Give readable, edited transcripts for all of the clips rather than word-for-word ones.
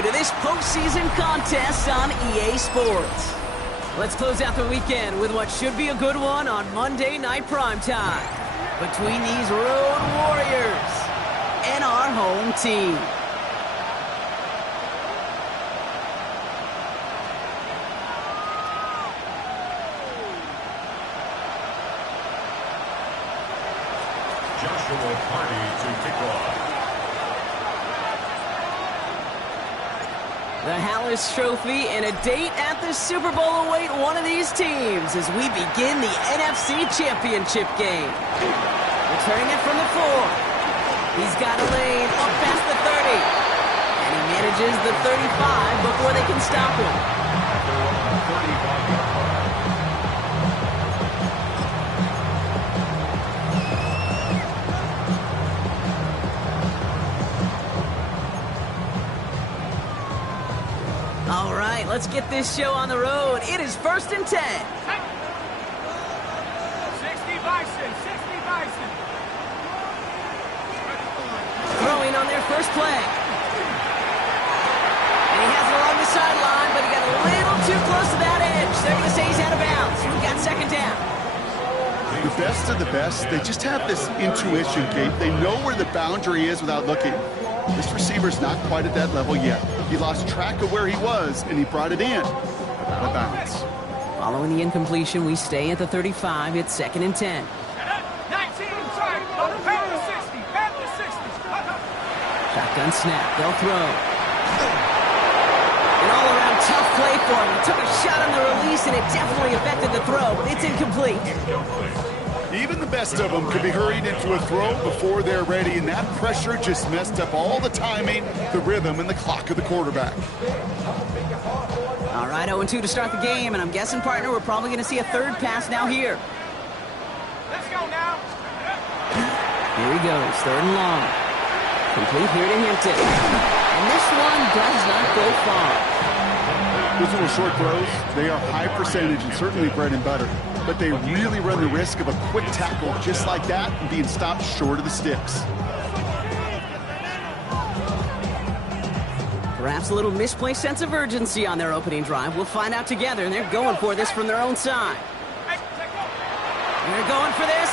you to this postseason contest on EA Sports. Let's close out the weekend with what should be a good one on Monday Night Primetime between these road warriors and our home team. The Hallis Trophy and a date at the Super Bowl await one of these teams as we begin the NFC Championship game. Returning it from the 4. He's got a lane up past the 30. And he manages the 35 before they can stop him. All right, let's get this show on the road. It is 1st and 10. 60 Bison, 60 Bison. Throwing on their first play. And he has it along the sideline, but he got a little too close to that edge. They're going to say he's out of bounds. We got 2nd down. The best of the best, they just have this intuition, Kate. They know where the boundary is without looking. This receiver's not quite at that level yet. He lost track of where he was, and he brought it in. Out of bounds. Following the incompletion, we stay at the 35. It's 2nd and 10. 19, sorry, back to 60, back to 60. Shotgun snap, they'll throw. An all-around tough play for him. He took a shot on the release, and it definitely affected the throw. It's incomplete. Even the best of them could be hurried into a throw before they're ready, and that pressure just messed up all the timing, the rhythm, and the clock of the quarterback. All right, 0-2 to start the game, and I'm guessing, partner, we're probably going to see a 3rd pass now here. Let's go now. Here he goes, 3rd and long. Complete here to Hampton. And this one does not go far. Those little short throws, they are high percentage and certainly bread and butter. But they really run the risk of a quick tackle just like that and being stopped short of the sticks. Perhaps a little misplaced sense of urgency on their opening drive. We'll find out together, and they're going for this from their own side. They're going for this.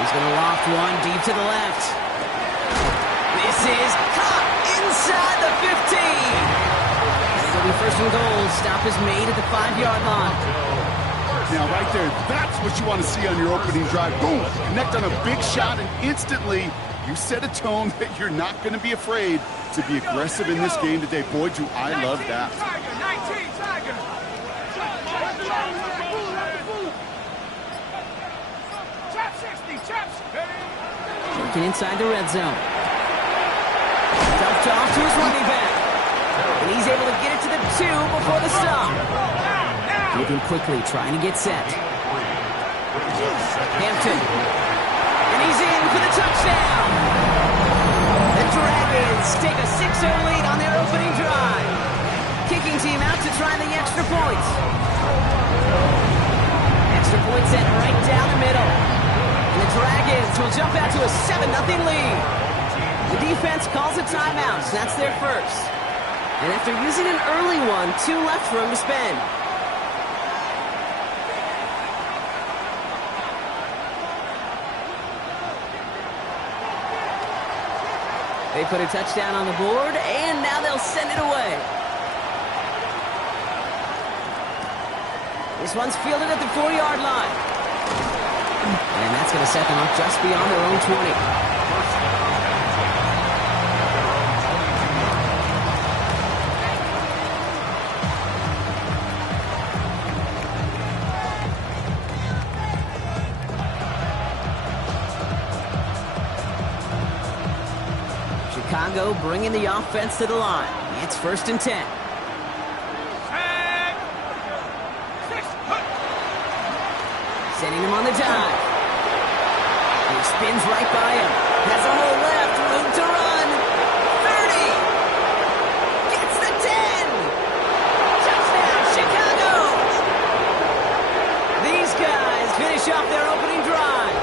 He's going to loft one deep to the left. This is caught inside the 15. It'll be 1st and goal. Stop is made at the 5-yard line. Now, right there, that's what you want to see on your opening drive. Boom! Connect on a big shot, and instantly you set a tone that you're not going to be afraid to be aggressive in this game today. Boy, do I love that. 19, Tiger. Chop 60, chops. Working inside the red zone. Dumped off to his running back. And he's able to get it to the 2 before the stop. Moving quickly, trying to get set. Hampton. And he's in for the touchdown. The Dragons take a 6-0 lead on their opening drive. Kicking team out to try the extra points. Extra point set right down the middle. And the Dragons will jump out to a 7-0 lead. The defense calls a timeout, so that's their first. And after using an early one, 2 left for him to spend. They put a touchdown on the board, and now they'll send it away. This one's fielded at the 4-yard line. And that's going to set them up just beyond their own 20. Chicago bringing the offense to the line. It's 1st and 10. Sending him on the dive. He spins right by him. Has a hole left. Room to run. 30. Gets the 10. Touchdown, Chicago. These guys finish off their opening drive.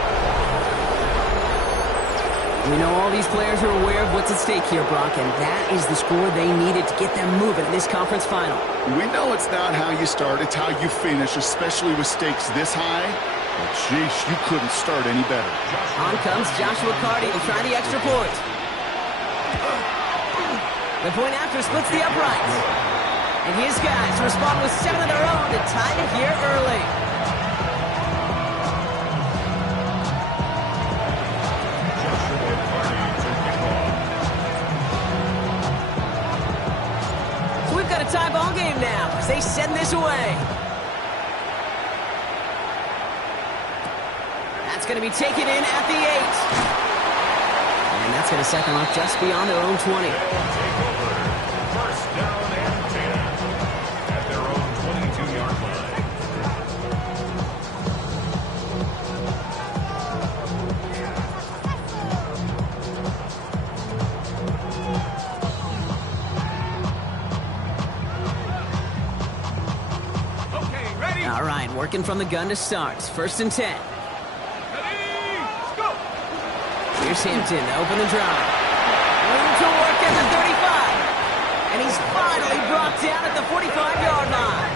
We know all all these players are aware of what's at stake here, Brock, and that is the score they needed to get them moving in this conference final. We know it's not how you start, it's how you finish, especially with stakes this high. But jeez, you couldn't start any better. On comes Joshua Carty to try the extra point. The point after splits the uprights. And his guys respond with 7 of their own to tie it here early. So we've got a tie ball game now as they send this away. That's going to be taken in at the 8. And that's going to set them up just beyond their own 20. First down and 10 at their own 22-yard line. Okay, ready? All right, working from the gun to start. First and 10. Ready? Let's go. Here's Hampton to open the drive. Room to work at the 35. And he's finally brought down at the 45-yard line.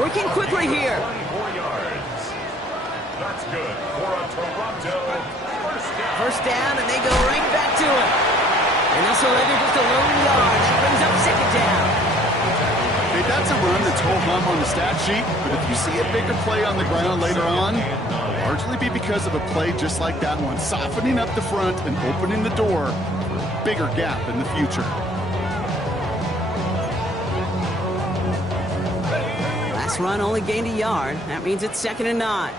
Working quickly here. 24 yards. That's good for a Toronto first down. First down, and they go right back to it. And they'll surrender just a lone yard. That brings up second down. Hey, that's a run that's ho-hum on the stat sheet, but if you see a bigger play on the ground later on, it'll largely be because of a play just like that one, softening up the front and opening the door for a bigger gap in the future. Last run only gained a yard. That means it's second and 9.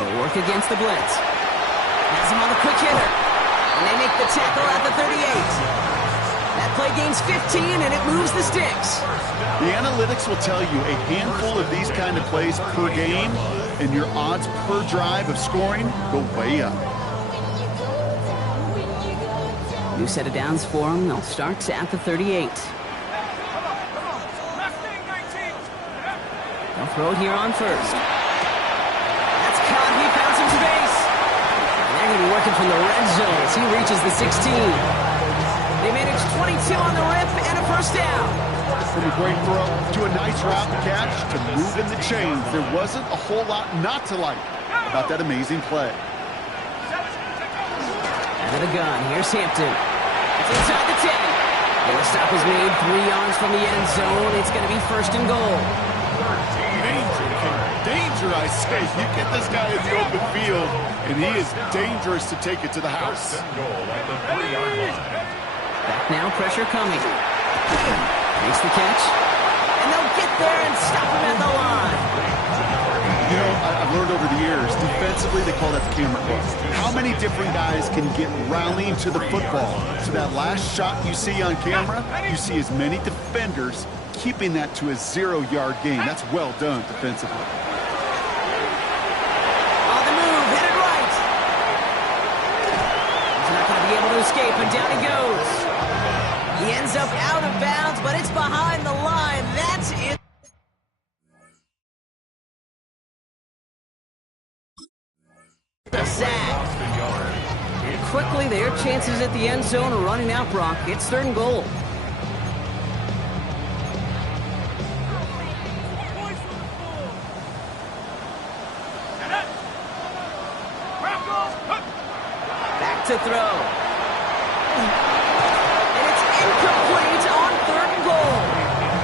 They work against the blitz. Has him on the quick hitter. And they make the tackle at the 38. That play gains 15, and it moves the sticks. The analytics will tell you a handful of these kind of plays per game, and your odds per drive of scoring go way up. New set of downs for them. They'll start at the 38. They'll throw it here on first. That's caught. He found some space. And they're going to be working from the red zone as he reaches the 16. They managed 22 on the rip and a first down. From a great throw to a nice route to catch to move in the chains, there wasn't a whole lot not to like about that amazing play. Out of the gun, here's Hampton. It's inside the 10. And the stop is made 3 yards from the end zone. It's going to be first and goal. Danger, I say. You get this guy in the open field, and he is dangerous to take it to the house. First and goal at the 3-yard line. Back now, pressure coming. Makes the catch. And they'll get there and stop him at the line. You know, I've learned over the years, defensively, they call that the camera clutch. How many different guys can get rallying to the football? So that last shot you see on camera, you see as many defenders keeping that to a 0-yard gain. That's well done defensively. On the move, headed right. He's not going to be able to escape, and down he goes. He ends up out of bounds, but it's behind the line. That's it. The sack. And quickly, their chances at the end zone are running out, Brock. It's third and goal. Back to throw. And it's incomplete on third and goal.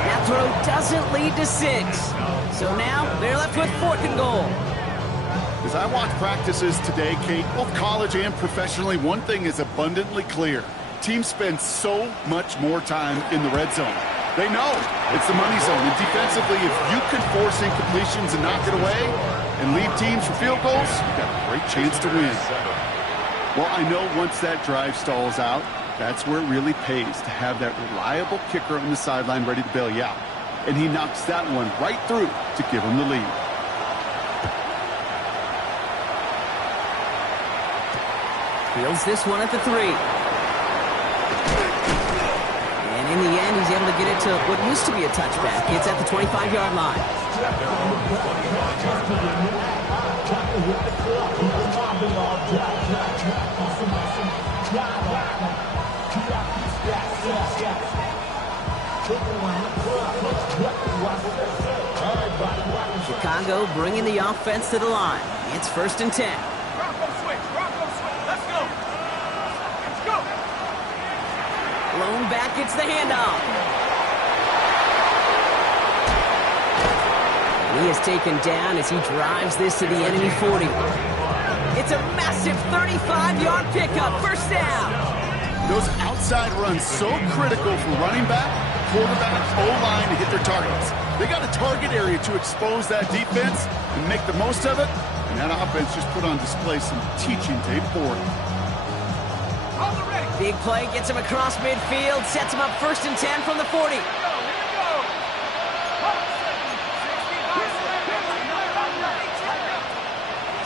That throw doesn't lead to 6. So now they're left with fourth and goal. As I watch practices today, Kate, both college and professionally, one thing is abundantly clear. Teams spend so much more time in the red zone. They know it's the money zone. And defensively, if you can force incompletions and knock it away and leave teams for field goals, you've got a great chance to win. Well, I know once that drive stalls out, that's where it really pays to have that reliable kicker on the sideline ready to bail you out. And he knocks that one right through to give him the lead. Fields this one at the 3. And in the end, he's able to get it to what used to be a touchback. It's at the 25-yard line. Chicago bringing the offense to the line. It's 1st and 10. Bronco switch. Bronco switch. Let's go. Let's go. Lone back gets the handoff. And he is taken down as he drives this to the enemy 40. It's a massive 35-yard pickup. 1st down. Those outside runs so critical for running back, quarterback, O-line to hit their targets. They got a target area to expose that defense and make the most of it. And that offense just put on display some teaching tape for it. Big play gets him across midfield, sets him up 1st and 10 from the 40.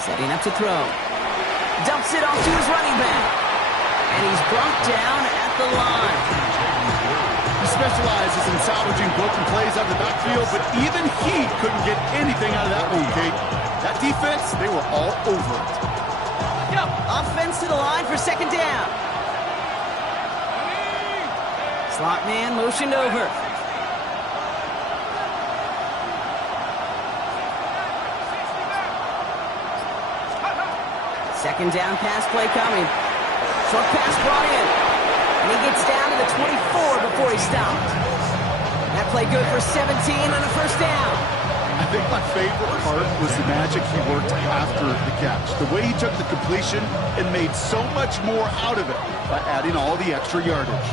Setting up to throw. Dumps it off to his running back. And he's brought down at the line. He specializes in salvaging broken plays out of the backfield, but even he couldn't get anything out of that one, Kate. That defense, they were all over it. Yep. Offense to the line for 2nd down. Slot man motioned over. Second down pass play coming. Short pass brought in. And he gets down to the 24 before he stopped. That play good for 17 on a 1st down. I think my favorite part was the magic he worked after the catch. The way he took the completion and made so much more out of it by adding all the extra yardage.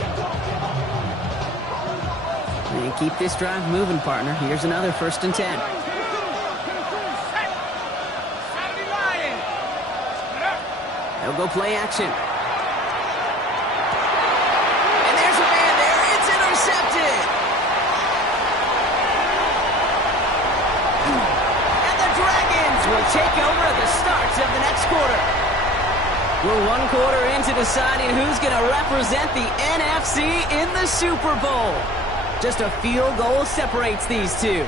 And keep this drive moving, partner. Here's another 1st and 10. They'll go play action. And there's a man there. It's intercepted. And the Dragons will take over at the start of the next quarter. We're 1 quarter into deciding who's going to represent the NFC in the Super Bowl. Just a field goal separates these two.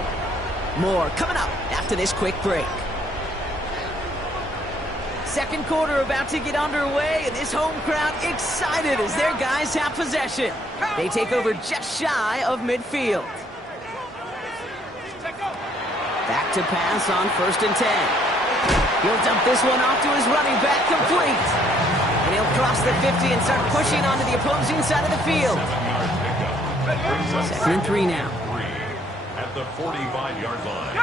More coming up after this quick break. Second quarter about to get underway, and this home crowd excited as their guys have possession. They take over just shy of midfield. Back to pass on 1st and 10. He'll dump this one off to his running back, complete. And he'll cross the 50 and start pushing onto the opposing side of the field. 2nd and 3 now. At the 45-yard line.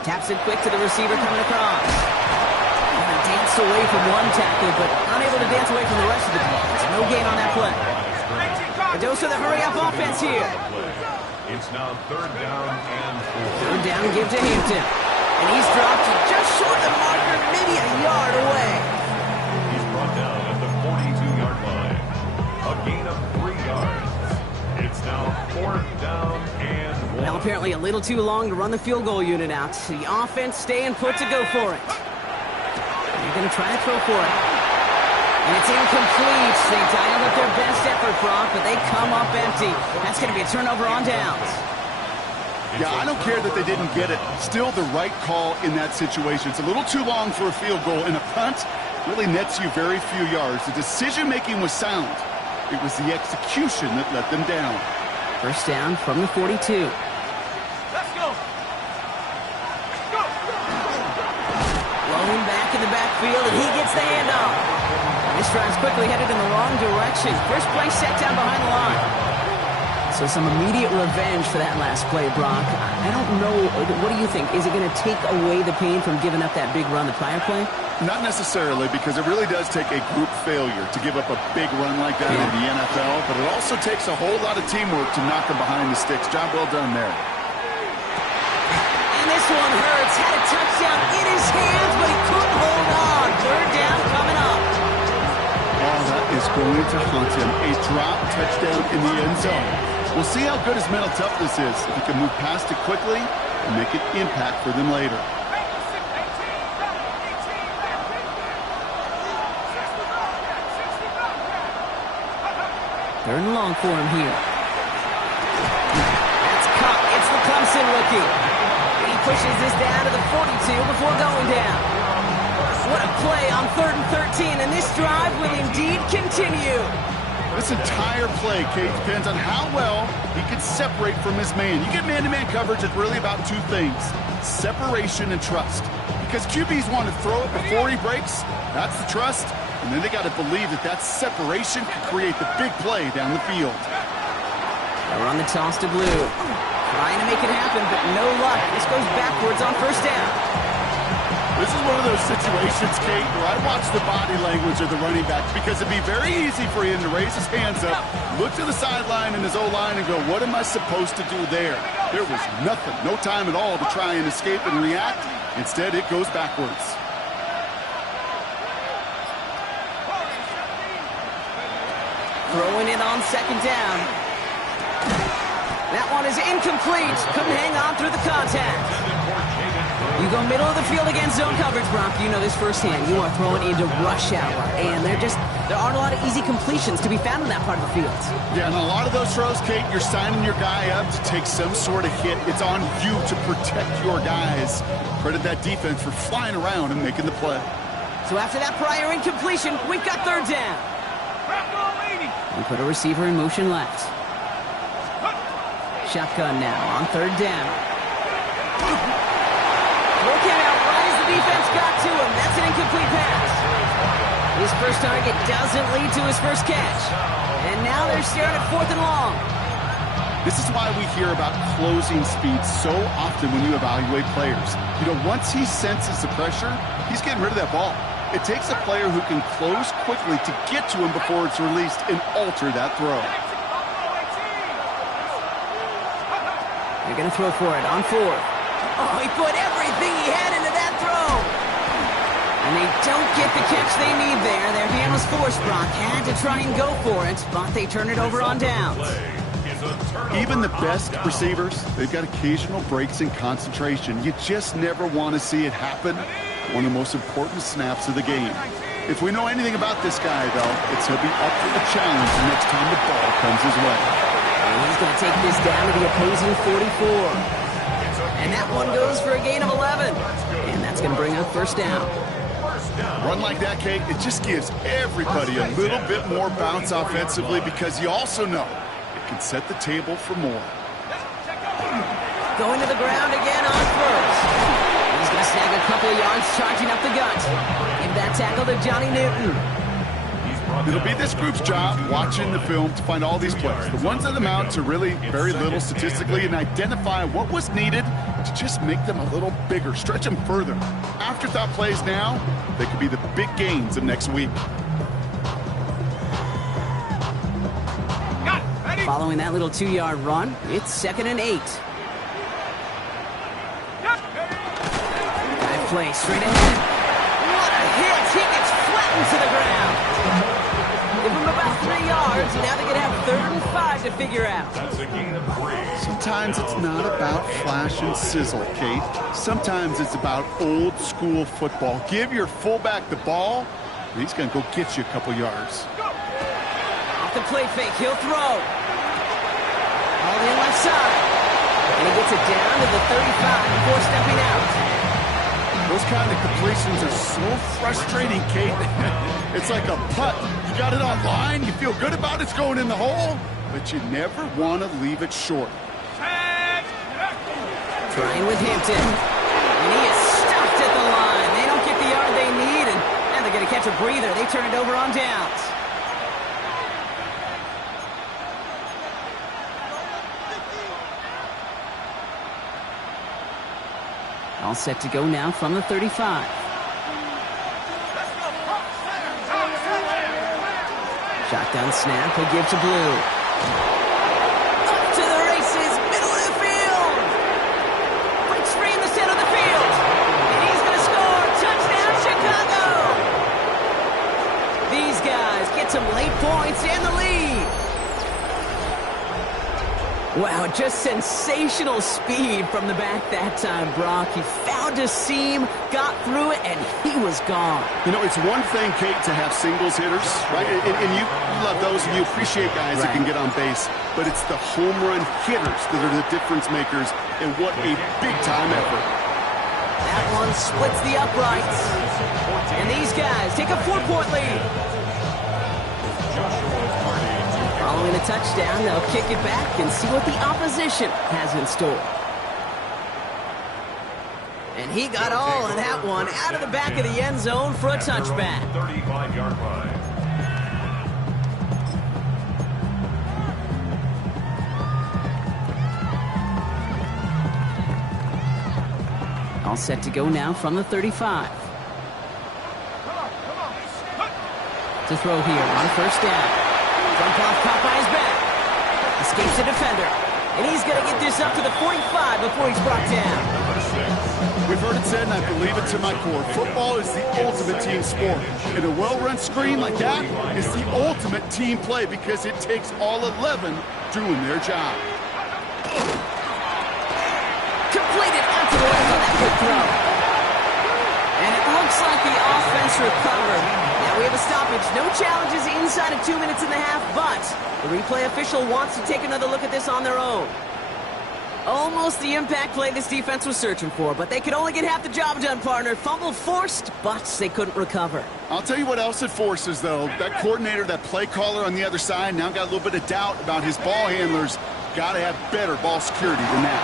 Taps it quick to the receiver coming across. And he danced away from one tackle, but unable to dance away from the rest of the defense. No gain on that play. A dose of the hurry-up offense here. It's now 3rd down and 4. 3rd down and give to Hampton. And he's dropped just short of the marker, maybe a yard away. He's brought down at the 42-yard line. A gain of 3 yards. It's now 4th down and 1. Well, apparently a little too long to run the field goal unit out. The offense staying put to go for it. They're going to try to throw for it. And it's incomplete. They dialed up their best effort, Brock, but they come up empty. That's going to be a turnover on downs. Yeah, I don't care that they didn't get it. Still the right call in that situation. It's a little too long for a field goal, and a punt really nets you very few yards. The decision-making was sound. It was the execution that let them down. 1st down from the 42. Let's go. Lone back in the backfield, and he gets the handoff. This drive's quickly headed in the wrong direction. First play set down behind the line. So some immediate revenge for that last play, Brock. I don't know. What do you think? Is it going to take away the pain from giving up that big run the prior play? Not necessarily, because it really does take a group failure to give up a big run like that in the NFL, but it also takes a whole lot of teamwork to knock them behind the sticks. Job well done there. And this one hurts. Had a touchdown in his hands, but he couldn't hold on. 3rd down coming up. Oh, that is going to haunt him. A drop touchdown in the end zone. We'll see how good his mental toughness is. If he can move past it quickly and make an impact for them later. 3rd and long for him here. That's caught. It's the Clemson rookie. He pushes this down to the 42 before going down. What a play on 3rd and 13, and this drive will indeed continue. This entire play, Kate, depends on how well he can separate from his man. You get man-to-man coverage, it's really about two things: separation and trust. Because QBs want to throw it before he breaks, that's the trust, and then they got to believe that that separation can create the big play down the field. They're on the toss to Blue. Trying to make it happen, but no luck. This goes backwards on 1st down. This is one of those situations, Kate, where I watch the body language of the running back, because it'd be very easy for him to raise his hands up, look to the sideline and his O-line and go, what am I supposed to do there? There was nothing, no time at all to try and escape and react. Instead, it goes backwards. Throwing it on 2nd down. That one is incomplete. Couldn't hang on through the contact. You go middle of the field against zone coverage, Brock. You know this firsthand. You are throwing into rush hour, and there aren't a lot of easy completions to be found in that part of the field. Yeah, and a lot of those throws, Kate, you're signing your guy up to take some sort of hit. It's on you to protect your guys. Credit that defense for flying around and making the play. So after that prior incompletion, we've got 3rd down. We put a receiver in motion left. Shotgun now on 3rd down. Looking out right as the defense got to him. That's an incomplete pass. His first target doesn't lead to his first catch. And now they're staring at 4th and long. This is why we hear about closing speed so often when you evaluate players. You know, once he senses the pressure, he's getting rid of that ball. It takes a player who can close quickly to get to him before it's released and alter that throw. They're going to throw for it on 4th. Oh, he put everything he had into that throw. And they don't get the catch they need there. Their hand was forced. Brock had to try and go for it, but they turn it over on downs. Even the best receivers, they've got occasional breaks in concentration. You just never want to see it happen. One of the most important snaps of the game. If we know anything about this guy, though, it's he'll be up for the challenge the next time the ball comes his way. And he's going to take this down to the opposing 44. And that one goes for a gain of 11. And that's going to bring up 1st down. Run like that, Kate, it just gives everybody a little bit more bounce offensively, because you also know it can set the table for more. Going to the ground again on 1st. He's going to snag a couple of yards charging up the gut. Give that tackle to Johnny Newton. It'll be this group's job watching the film to find all these plays, the ones that amount to really very little statistically, and identify what was needed to just make them a little bigger, stretch them further. Afterthought plays now, they could be the big gains of next week. Following that little 2-yard run, it's 2nd and 8. Dive play straight ahead. What a hit! He gets flattened to the ground. Give him about 3 yards. Now they're going to have 3rd and 5 to figure out. That's a gain of 3. Sometimes it's not about flash and sizzle, Kate. Sometimes it's about old school football. Give your fullback the ball, and he's going to go get you a couple yards. Off the play fake, he'll throw. All in left side. And he gets it down to the 35 before stepping out. Those kind of completions are so frustrating, Kate. It's like a putt. You got it on line, you feel good about it's going in the hole, but you never want to leave it short. Trying with Hampton. And he is stuffed at the line. They don't get the yard they need, and now they're going to catch a breather. They turn it over on downs. All set to go now from the 35. Shotgun snap, he'll give to Blue. Up to the races, middle of the field. Breaks free in the center of the field. And he's going to score. Touchdown, Chicago. These guys get some late points and the lead. Wow, just sensational speed from the back that time, Brock. He found a seam, got through it, and he was gone. You know, it's one thing, Kate, to have singles hitters, right? And you love those, and you appreciate guys that can get on base. But it's the home run hitters that are the difference makers, and what a big-time effort. That one splits the uprights. And these guys take a 4-point lead. Following a touchdown, they'll kick it back and see what the opposition has in store. And he got all of that one out of the back of the end zone for a touchback. 35-yard line. All set to go now from the 35. To throw here on first down. Jump off caught by his back. Escapes the defender. And he's going to get this up to the 45 before he's brought down. We've heard it said, and I believe it to my core, football is the ultimate team sport. And a well-run screen like that is the ultimate team play because it takes all 11 doing their job. Completed onto the left on that good throw. And it looks like the offense recovered. Now we have a stoppage. No challenges inside of 2 minutes and a half, but the replay official wants to take another look at this on their own. Almost the impact play this defense was searching for, but they could only get half the job done, partner. Fumble forced, but they couldn't recover. I'll tell you what else it forces, though. That coordinator, that play caller on the other side, now got a little bit of doubt about his ball handlers. Got to have better ball security than that.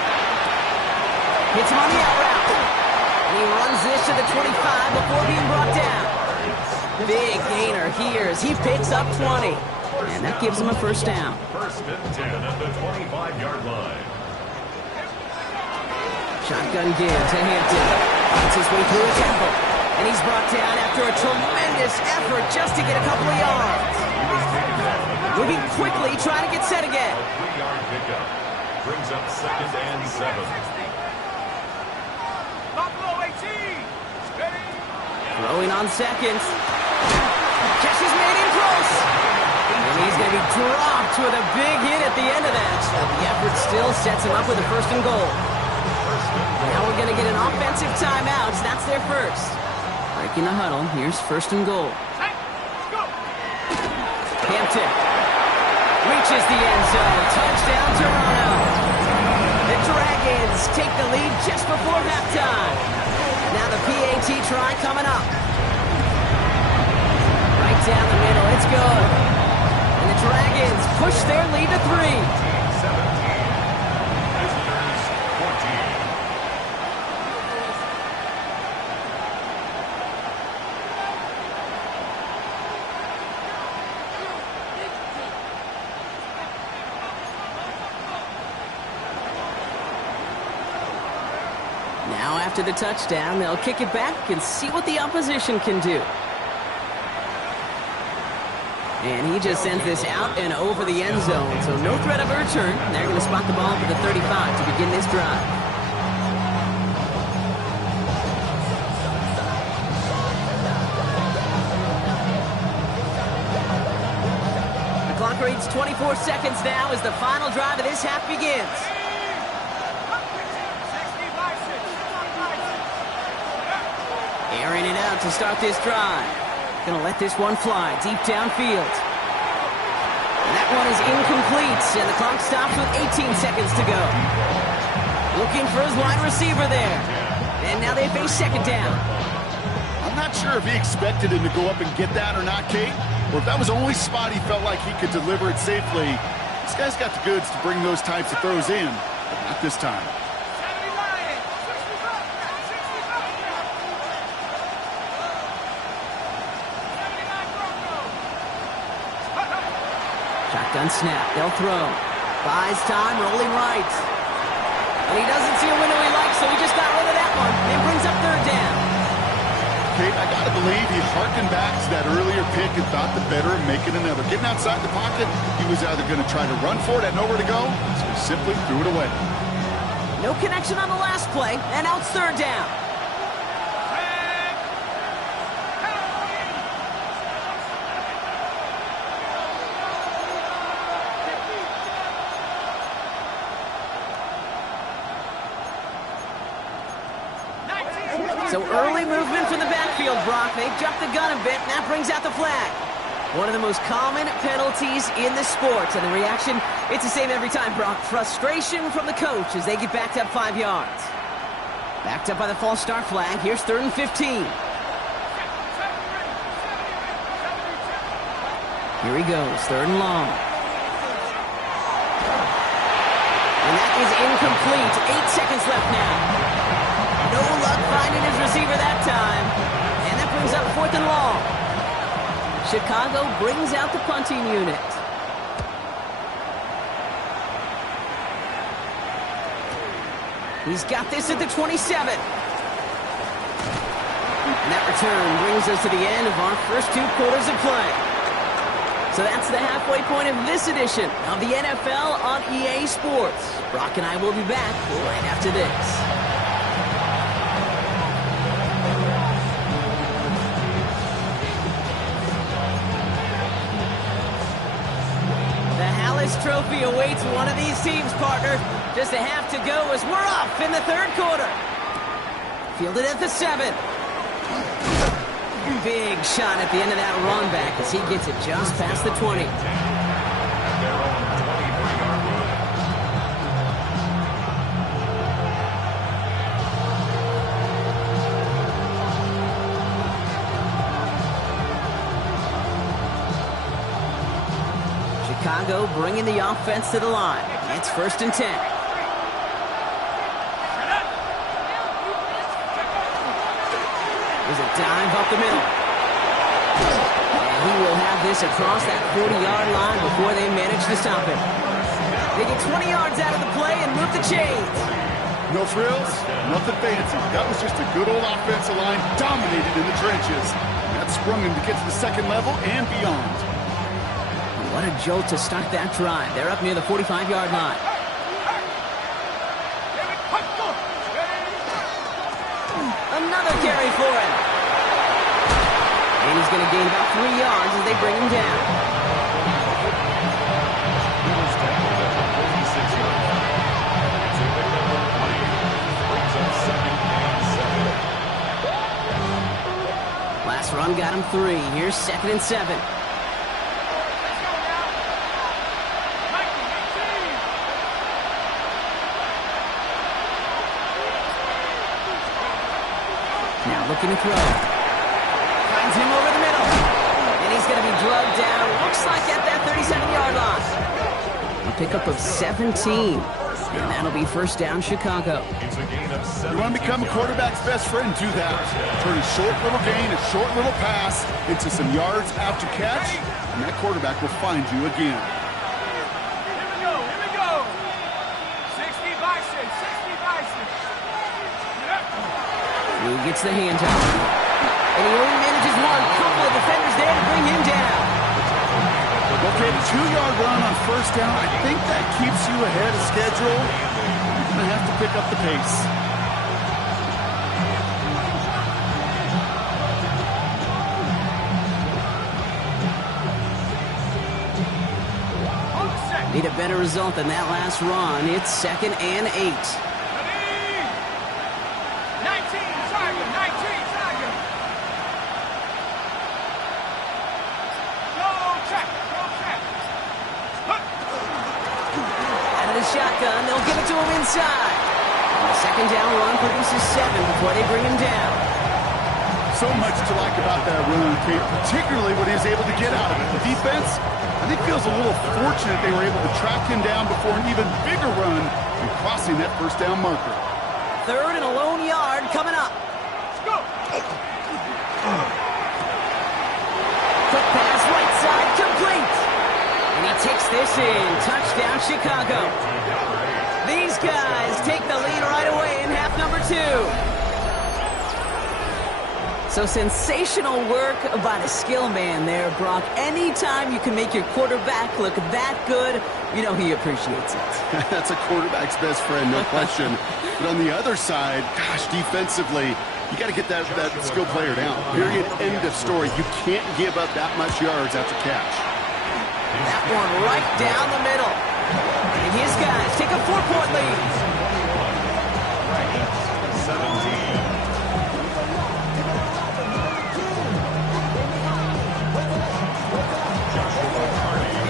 Hits him on the out route. And he runs this to the 25 before being brought down. Big gainer here as he picks up 20. And that gives him a first down. First and 10 at the 25-yard line. Shotgun give to Hampton. Finds his way through a tackle. And he's brought down after a tremendous effort just to get a couple of yards. Moving quickly, trying to get set again. 3-yard pickup. Brings up second and 7. Throwing on second. Catch is made in close. And he's going to be dropped with a big hit at the end of that. The effort still sets him up with a first and goal. Now we're going to get an offensive timeout. That's their first. Breaking the huddle. Here's first and goal. Hampton reaches the end zone. Touchdown, Toronto. The Dragons take the lead just before halftime. Now the PAT try coming up. Right down the middle. It's good. And the Dragons push their lead to 3. Now after the touchdown, they'll kick it back and see what the opposition can do. And he just sends this out and over the end zone, so no threat of a return. They're going to spot the ball at the 35 to begin this drive. The clock reads 24 seconds now as the final drive of this half begins. Airing it out to start this drive. Gonna let this one fly deep downfield. And that one is incomplete, and the clock stops with 18 seconds to go. Looking for his wide receiver there. And now they face second down. I'm not sure if he expected him to go up and get that or not, Kate, or if that was the only spot he felt like he could deliver it safely. This guy's got the goods to bring those types of throws in, but not this time. Shotgun snap, they'll throw. Buys time, rolling right. And he doesn't see a window he likes, so he just got rid of that one and brings up third down. Kate, I gotta believe he harkened back to that earlier pick and thought the better of making another. Getting outside the pocket, he was either going to try to run for it, had nowhere to go, so he simply threw it away. No connection on the last play, and now it's third down. So early movement from the backfield, Brock. They jumped the gun a bit, and that brings out the flag. One of the most common penalties in the sport. And the reaction, it's the same every time, Brock. Frustration from the coach as they get backed up 5 yards. Backed up by the false start flag. Here's 3rd and 15. Here he goes, 3rd and long. And that is incomplete. 8 seconds left now. No luck finding his receiver that time. And that brings up 4th and long. Chicago brings out the punting unit. He's got this at the 27. And that return brings us to the end of our first 2 quarters of play. So that's the halfway point of this edition of the NFL on EA Sports. Brock and I will be back right after this. The Hallis Trophy awaits one of these teams, partner. Just a half to go as we're off in the 3rd quarter. Fielded at the 7. Big shot at the end of that run back as he gets it just past the 20. Chicago bringing the offense to the line. It's 1st and 10. There's a dive up the middle. And he will have this across that 40-yard line before they manage to stop him. They get 20 yards out of the play and move the chains. No frills, nothing fancy. That was just a good old offensive line dominated in the trenches. That sprung him to get to the 2nd level and beyond. What a jolt to start that drive. They're up near the 45-yard line. Another carry for him. And he's going to gain about 3 yards as they bring him down. He was tackled at the 46-yard line. It's a big number 20. Brings up 2nd and 7. Last run got him 3. Here's 2nd and 7. Now looking to throw. Finds him over the middle. And he's going to be drugged down. Looks like at that 37-yard line. A pickup of 17. And that'll be 1st down, Chicago. It's a gain of 7. You want to become a quarterback's best friend? Do that. Turn a short little gain, a short little pass into some yards after catch, and that quarterback will find you again. Here we go. 60 by 6, 60 by 6. He gets the hand out. And he only manages one. Couple of defenders there to bring him down. Okay, 2-yard run on 1st down. I think that keeps you ahead of schedule. You're going to have to pick up the pace. Need a better result than that last run. It's 2nd and 8. Shotgun, they'll give it to him inside. And the 2nd down run produces 7 before they bring him down. So much to like about that run, Kate, particularly what he was able to get out of it. The defense, I think, feels a little fortunate they were able to track him down before an even bigger run and crossing that 1st down marker. 3rd and a lone yard coming up. Let's go. Quick pass, right side, complete. And he takes this in. Touchdown, Chicago. These guys take the lead right away in half number 2. So sensational work by the skill man there, Brock. Anytime you can make your quarterback look that good, you know he appreciates it. That's a quarterback's best friend, no question. But on the other side, gosh, defensively, you got to get that skill player down. Period. End of story. You can't give up that much yards after catch. That one right down the middle. And his guys take a 4-point lead. 17.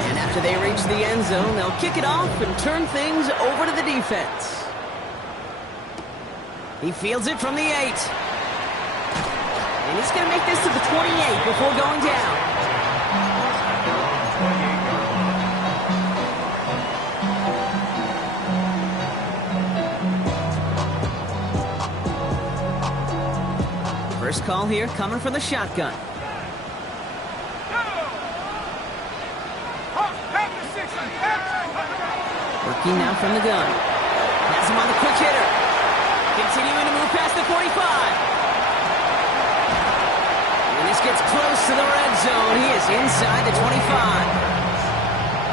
And after they reach the end zone, they'll kick it off and turn things over to the defense. He fields it from the 8. And he's going to make this to the 28 before going down. First call here coming from the shotgun. Working now from the gun. Has him on the quick hitter. Continuing to move past the 45. And this gets close to the red zone. He is inside the 25.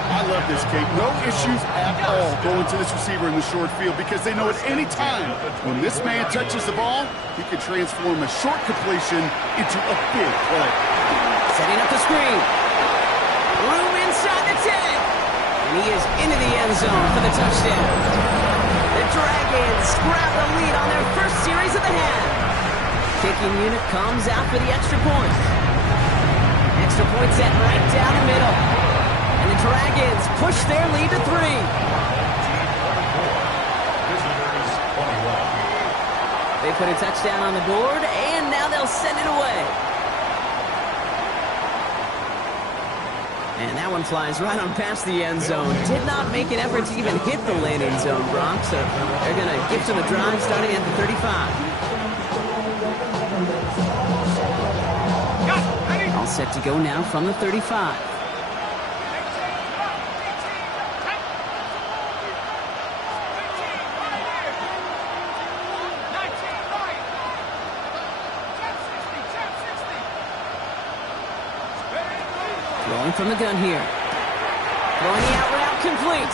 I love this, Kate. No issues at all going to this receiver in the short field because they know at any time when this man touches the ball, he can transform a short completion into a big play. Setting up the screen. Room inside the 10. And he is into the end zone for the touchdown. The Dragons grab the lead on their first series of the half. Kicking unit comes out for the extra point. Extra point set right down the middle. And the Dragons push their lead to 3. They put a touchdown on the board, and now they'll send it away. And that one flies right on past the end zone. Did not make an effort to even hit the landing zone, Brock. So they're going to gift him a drive starting at the 35. All set to go now from the 35. Throwing from the gun here. Throwing the out route complete.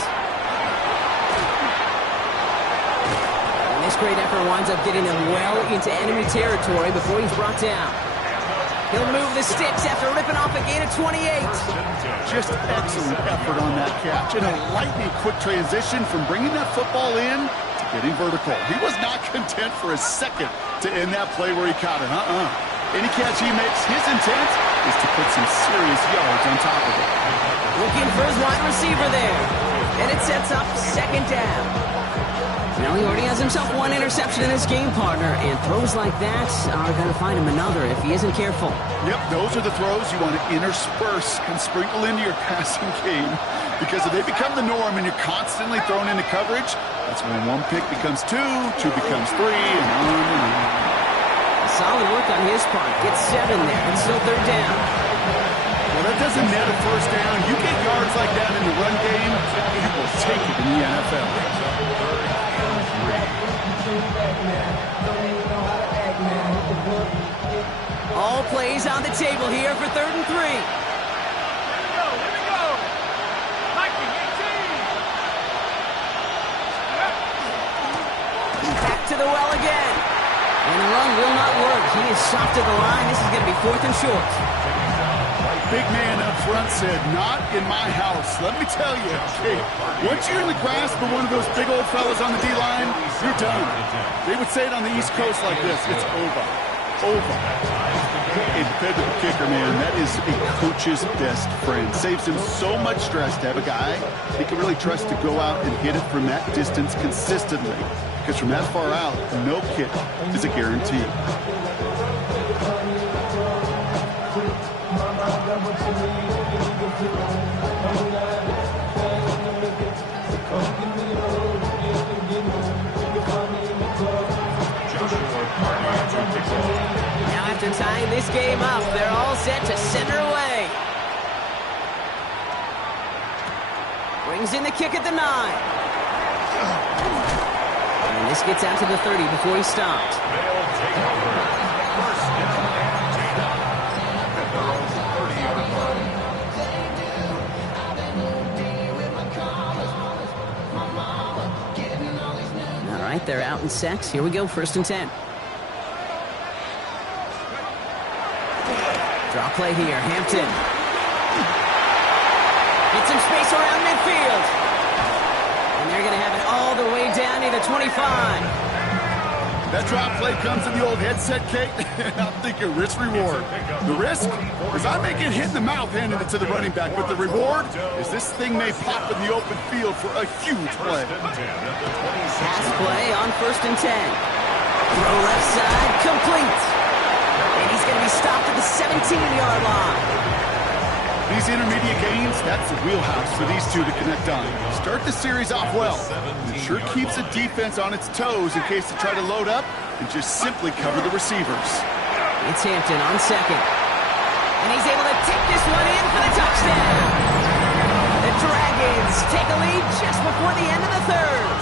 And this great effort winds up getting him well into enemy territory before he's brought down. He'll move the sticks after ripping off a gain of 28. Just excellent effort on that catch. And a lightning quick transition from bringing that football in to getting vertical. He was not content for a second to end that play where he caught it. Any catch he makes, his intent is to put some serious yards on top of it. Looking for his wide receiver there. And it sets up second down. Now he already has himself one interception in his game, partner, and throws like that are going to find him another if he isn't careful. Yep, those are the throws you want to intersperse and sprinkle into your passing game, because if they become the norm and you're constantly thrown into coverage, that's when one pick becomes two becomes three, and on and on. Solid work on his part. Gets 7 there. It's still third down. Well, that doesn't net a first down. You get yards like that in the run game, you will take it in the NFL. All plays on the table here for 3rd and 3. Here we go. Viking 18. Back to the well again. And the run will not work. He is soft to the line. This is going to be 4th and short. Big man up front said, not in my house. Let me tell you, okay, once you're in the grasp of one of those big old fellas on the D-line, you're done. They would say it on the East Coast like this, it's over. Over. A dependable kicker, man, that is a coach's best friend. Saves him so much stress to have a guy he can really trust to go out and hit it from that distance consistently. Because from that far out, no kick is a guarantee. Now after tying this game up, they're all set to send her away. Brings in the kick at the 9. And this gets out to the 30 before he stopped. All right, they're out in sacks. Here we go, 1st and 10. Draw play here, Hampton. Get some space around midfield. And they're going to have it all the way down near the 25. That drop play comes in the old headset, Kate. I'm thinking risk-reward. The risk is I may get hit in the mouth handing it to the running back, but the reward is this thing may pop in the open field for a huge play. Pass play on 1st and 10. Throw left side, complete. And he's going to be stopped at the 17-yard line. These intermediate gains, that's the wheelhouse for these two to connect on. Start the series off well. It sure keeps the defense on its toes in case they try to load up and just simply cover the receivers. It's Hampton on second. And he's able to take this one in for the touchdown. The Dragons take a lead just before the end of the third.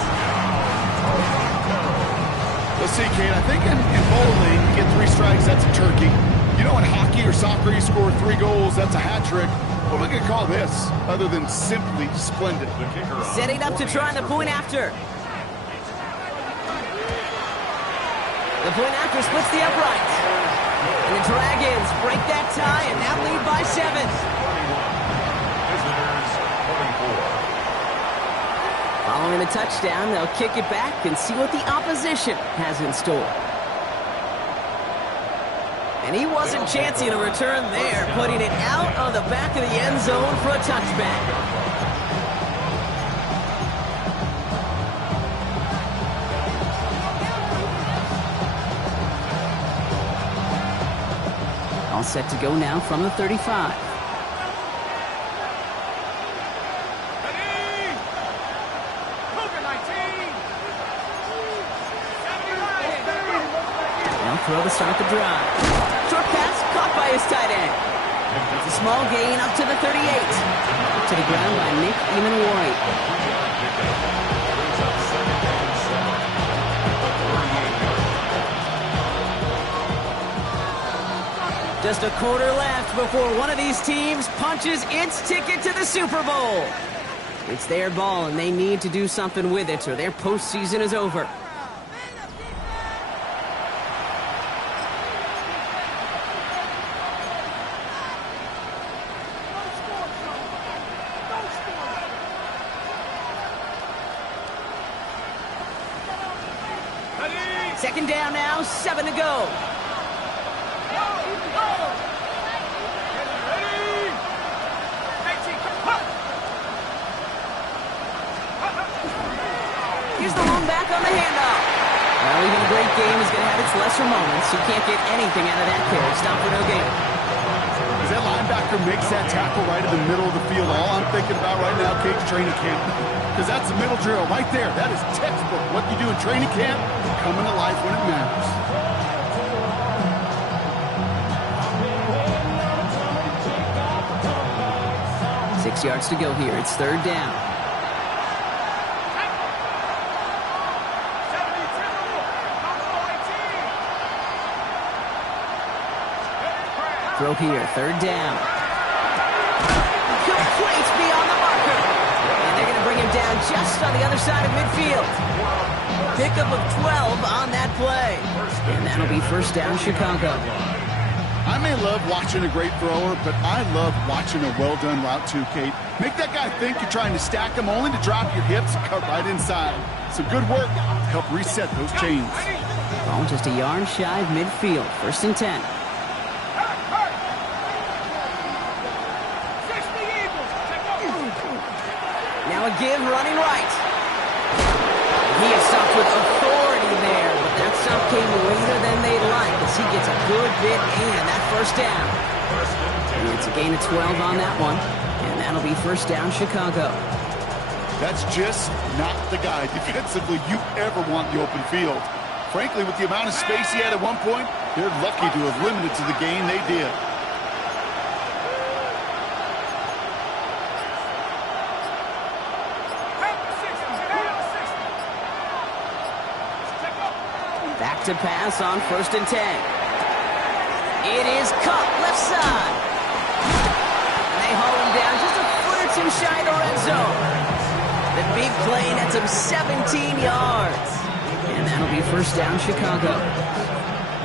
Let's see, Kate, I think in bowling, you get 3 strikes, that's a turkey. You know, in hockey or soccer, you score 3 goals, that's a hat trick. What am I going to call this, other than simply splendid? Setting up to try the point after. The point after splits the upright. And the Dragons break that tie and now lead by 7. Following the touchdown, they'll kick it back and see what the opposition has in store. And he wasn't chancing a return there, putting it out of the back of the end zone for a touchback. All set to go now from the 35. They'll throw to start the drive. Short pass caught by his tight end. It's a small gain up to the 38. To the ground by Nick Eamon-White. Just a quarter left before one of these teams punches its ticket to the Super Bowl. It's their ball, and they need to do something with it, or their postseason is over. Second down now, 7 to go. Here's the lone back on the handoff. Well, even a great game is going to have its lesser moments. You can't get anything out of that carry. Stop for no gain. As that linebacker makes that tackle right in the middle of the field, all I'm thinking about right now, Kate's training camp. Because that's the middle drill right there. That is textbook. What you do in training camp, coming to life when it matters. Six yards to go here. It's third down. Throw here, third down. Complete beyond the marker. And they're going to bring him down just on the other side of midfield. Pickup of 12 on that play. And that'll be first down, Chicago. I may love watching a great thrower, but I love watching a well-done route too, Kate. Make that guy think you're trying to stack him only to drop your hips and cut right inside. Some good work to help reset those chains. Ball just a yard shy of midfield. First and 10. Now a give running right. He is stopped with authority there, but that stop came later than they'd like as he gets a good bit and that first down. And it's a gain of 12 on that one, and that'll be first down Chicago. That's just not the guy defensively you ever want in the open field. Frankly, with the amount of space he had at one point, they're lucky to have limited to the gain they did. Back to pass on first and 10. It is caught left side. And they haul him down just a foot or two shy of the red zone. The big play nets him 17 yards. And that'll be first down Chicago.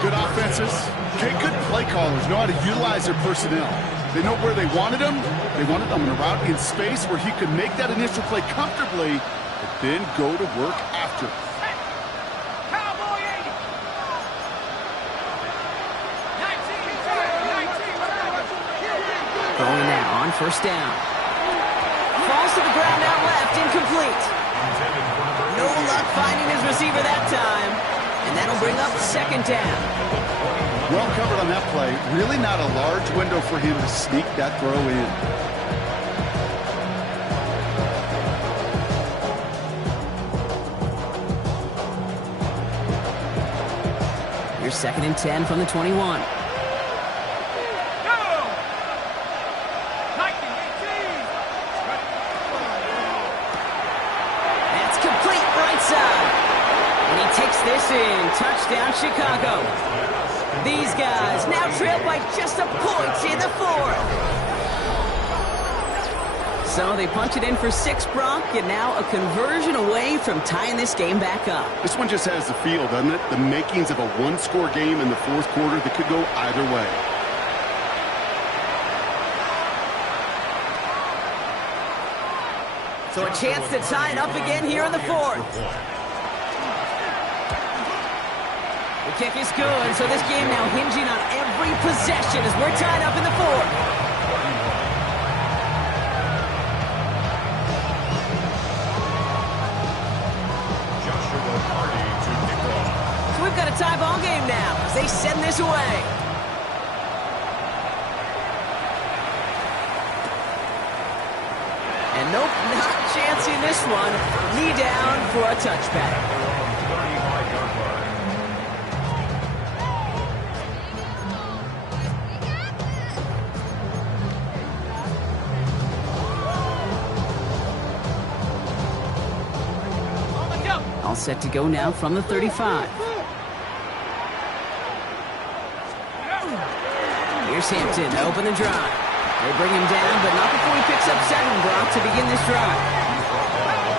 Good offenses. Okay, good play callers know how to utilize their personnel. They know where they wanted them. They wanted them in a route in space where he could make that initial play comfortably, but then go to work after. Going now on first down. Falls to the ground out left, incomplete. No luck finding his receiver that time. And that'll bring up second down. Well covered on that play. Really not a large window for him to sneak that throw in. Here's 2nd and 10 from the 21. That's complete right side. And he takes this in. Touchdown, Chicago. These guys now trail by just a point in the 4th. So they punch it in for 6, Brock, and now a conversion away from tying this game back up. This one just has the feel, doesn't it? The makings of a one-score game in the 4th quarter that could go either way. So a chance to tie it up again here in the 4th. The kick is good, so this game now hinging on every possession as we're tied up in the 4th. So we've got a tie ball game now as they send this away. And nope, not chancing this one. Knee down for a touchback. All set to go now from the 35. Here's Hampton to open the drive. They bring him down, but not before he picks up 7, Brock, to begin this drive.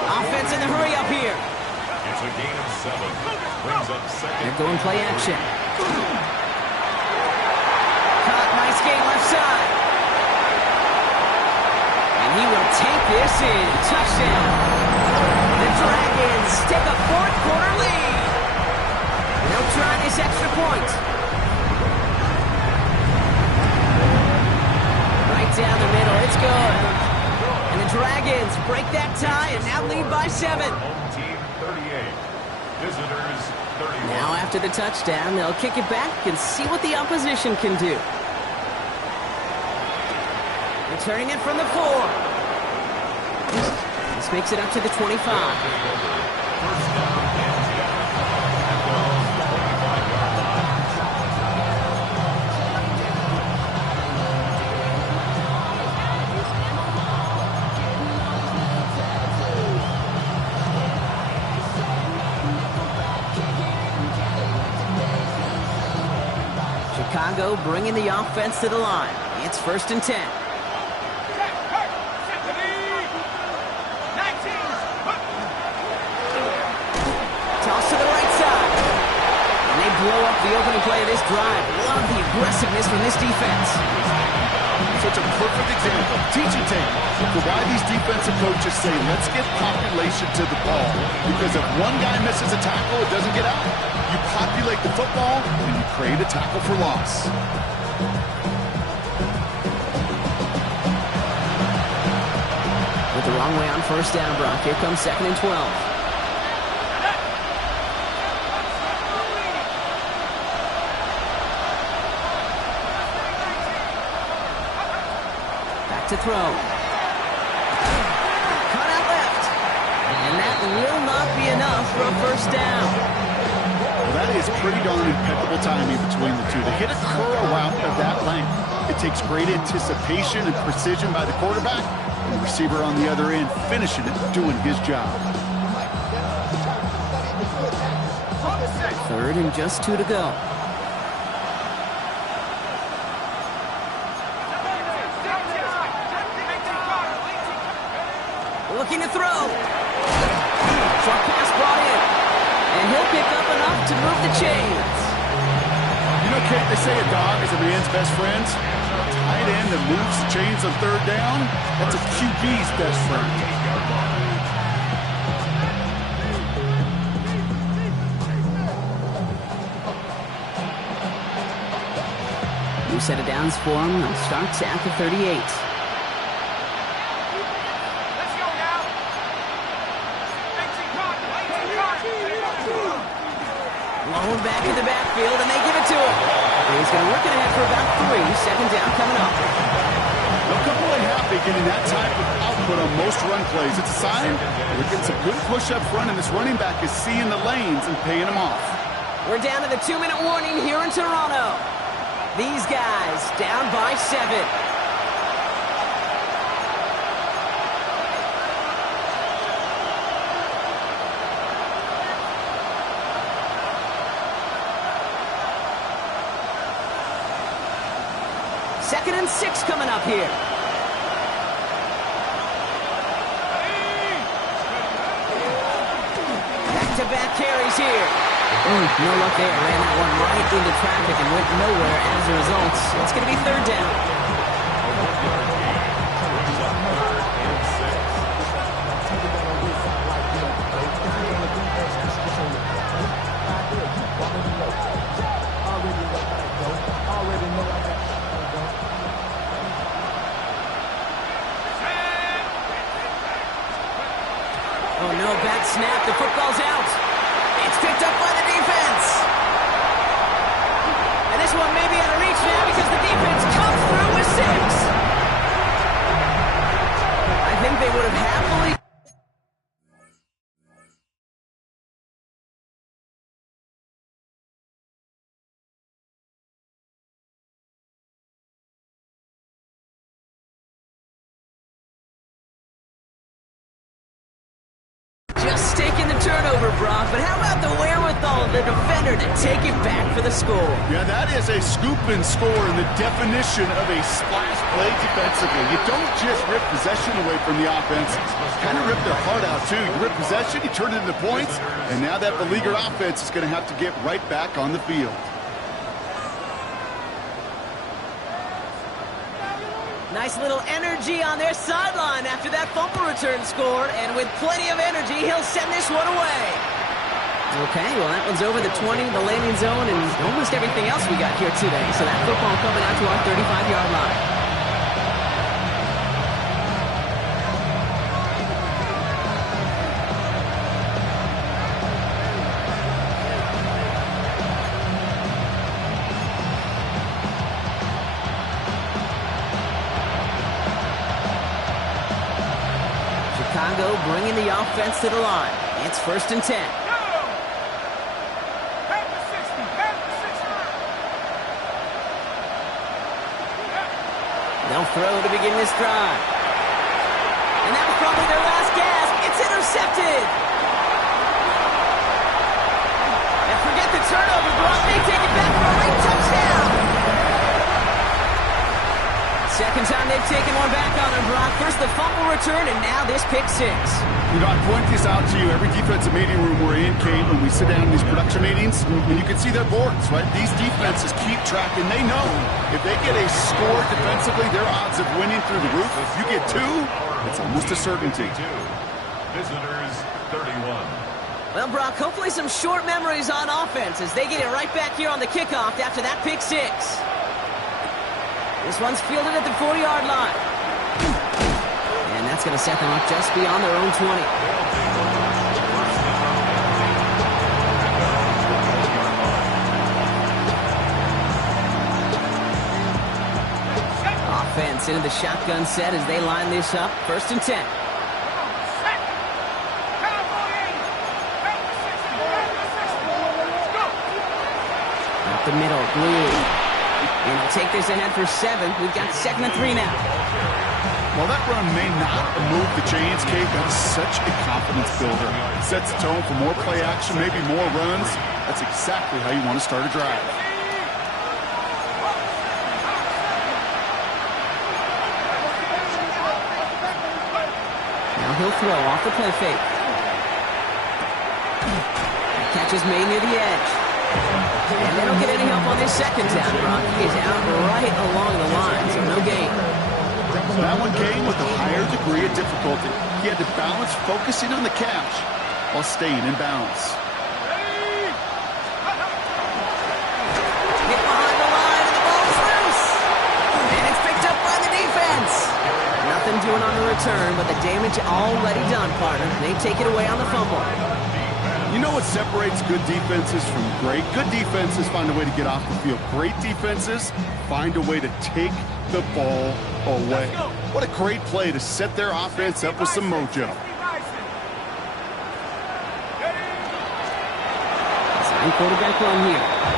Offense in the hurry up here. It's a gain of 7. Brings up second. They're going play action. Caught, nice gain left side. And he will take this in. Touchdown. The Dragons take a 4th quarter lead. They'll try this extra point. Right down the middle, it's good. And the Dragons break that tie and now lead by 7. Home team 38. Visitors 31. Now after the touchdown, they'll kick it back and see what the opposition can do. Returning it from the 4. This makes it up to the 25. First down and 10. At the 25-yard line. Chicago bringing the offense to the line. It's 1st and 10. Toss to the right side. And they blow up the opening play of this drive. Love the aggressiveness from this defense. Such a perfect example, teaching tape, for why these defensive coaches say, let's get population to the ball. Because if one guy misses a tackle, it doesn't get out. You populate the football, and you create a tackle for loss. With the wrong way on 1st down, Brock. Here comes 2nd and 12. To throw. Cut out left. And that will not be enough for a 1st down. Well, that is pretty darn impeccable timing between the two. To hit a curl route of that length, it takes great anticipation and precision by the quarterback, and the receiver on the other end finishing it, doing his job. 3rd and just 2 to go. Looking to throw. Short pass brought in. And he'll pick up enough to move the chains. You know, Kate, they say a dog is a man's best friend. A tight end that moves the chains on 3rd down, that's a QB's best friend. New set of downs for him. Starts at the 38. Blown back in the backfield, and they give it to him. He's going to work it ahead for about 3. Second down coming up. They'll come away happy getting that type of output on most run plays. It's a sign they're getting some good push up front, and this running back is seeing the lanes and paying them off. We're down to the 2-minute warning here in Toronto. These guys down by 7. Second and 6 coming up here. Back-to-back carries here. No luck there. Ran that one right into traffic and went nowhere as a result. It's going to be third down. Oh no, bad snap. The football's out. It's picked up by the defense. And this one may be out of reach now because the defense comes through with 6. I think they would have happily... Just taking the turnover, Brock, but how about the wherewithal of the defender to take it back for the score? Yeah, that is a scoop and score in the definition of a splash play defensively. You don't just rip possession away from the offense. Kind of rip their heart out, too. You rip possession, you turn it into points, and now that beleaguered offense is going to have to get right back on the field. Nice little energy on their sideline after that fumble return score, and with plenty of energy, he'll send this one away. Okay, well, that one's over the 20, the landing zone, and almost everything else we got here today. So that football coming out to our 35-yard line. Chicago bringing the offense to the line. It's first and 10. They'll throw to begin this drive. And that was probably their last gasp. It's intercepted. And forget the turnover, Brock. They take it back for a late touchdown. Second time they've taken one back on him, Brock. First the fumble return, and now this pick 6. You know, I point this out to you every defensive meeting room we're in, Kate, when we sit down in these production meetings, and you can see their boards, right? These defenses keep track, and they know if they get a score defensively, their odds of winning through the roof. If you get 2, it's almost a certainty. Visitors 31. Well, Brock, hopefully some short memories on offense as they get it right back here on the kickoff after that pick 6. This one's fielded at the 40-yard line. And that's going to set them up just beyond their own 20. Offense into the shotgun set as they line this up. First and 10. Up the middle, Blue. And he'll take this ahead for 7. We've got second and 3 now. Well, that run may not move the chains, Kate. That's such a confidence builder. It sets the tone for more play action, maybe more runs. That's exactly how you want to start a drive. Now he'll throw off the play fake. Catch is made near the edge. And they don't get any help on this second down, Brock. He is out right along the line, so no gain. That one came with a higher degree of difficulty. He had to balance focusing on the catch while staying in bounds. Get behind the line, and the ball's loose. And it's picked up by the defense. Nothing doing on the return, but the damage already done, partner. They take it away on the fumble. You know what separates good defenses from great? Good defenses find a way to get off the field. Great defenses find a way to take the ball away. What a great play to set their offense up with some mojo. Quarterback run here.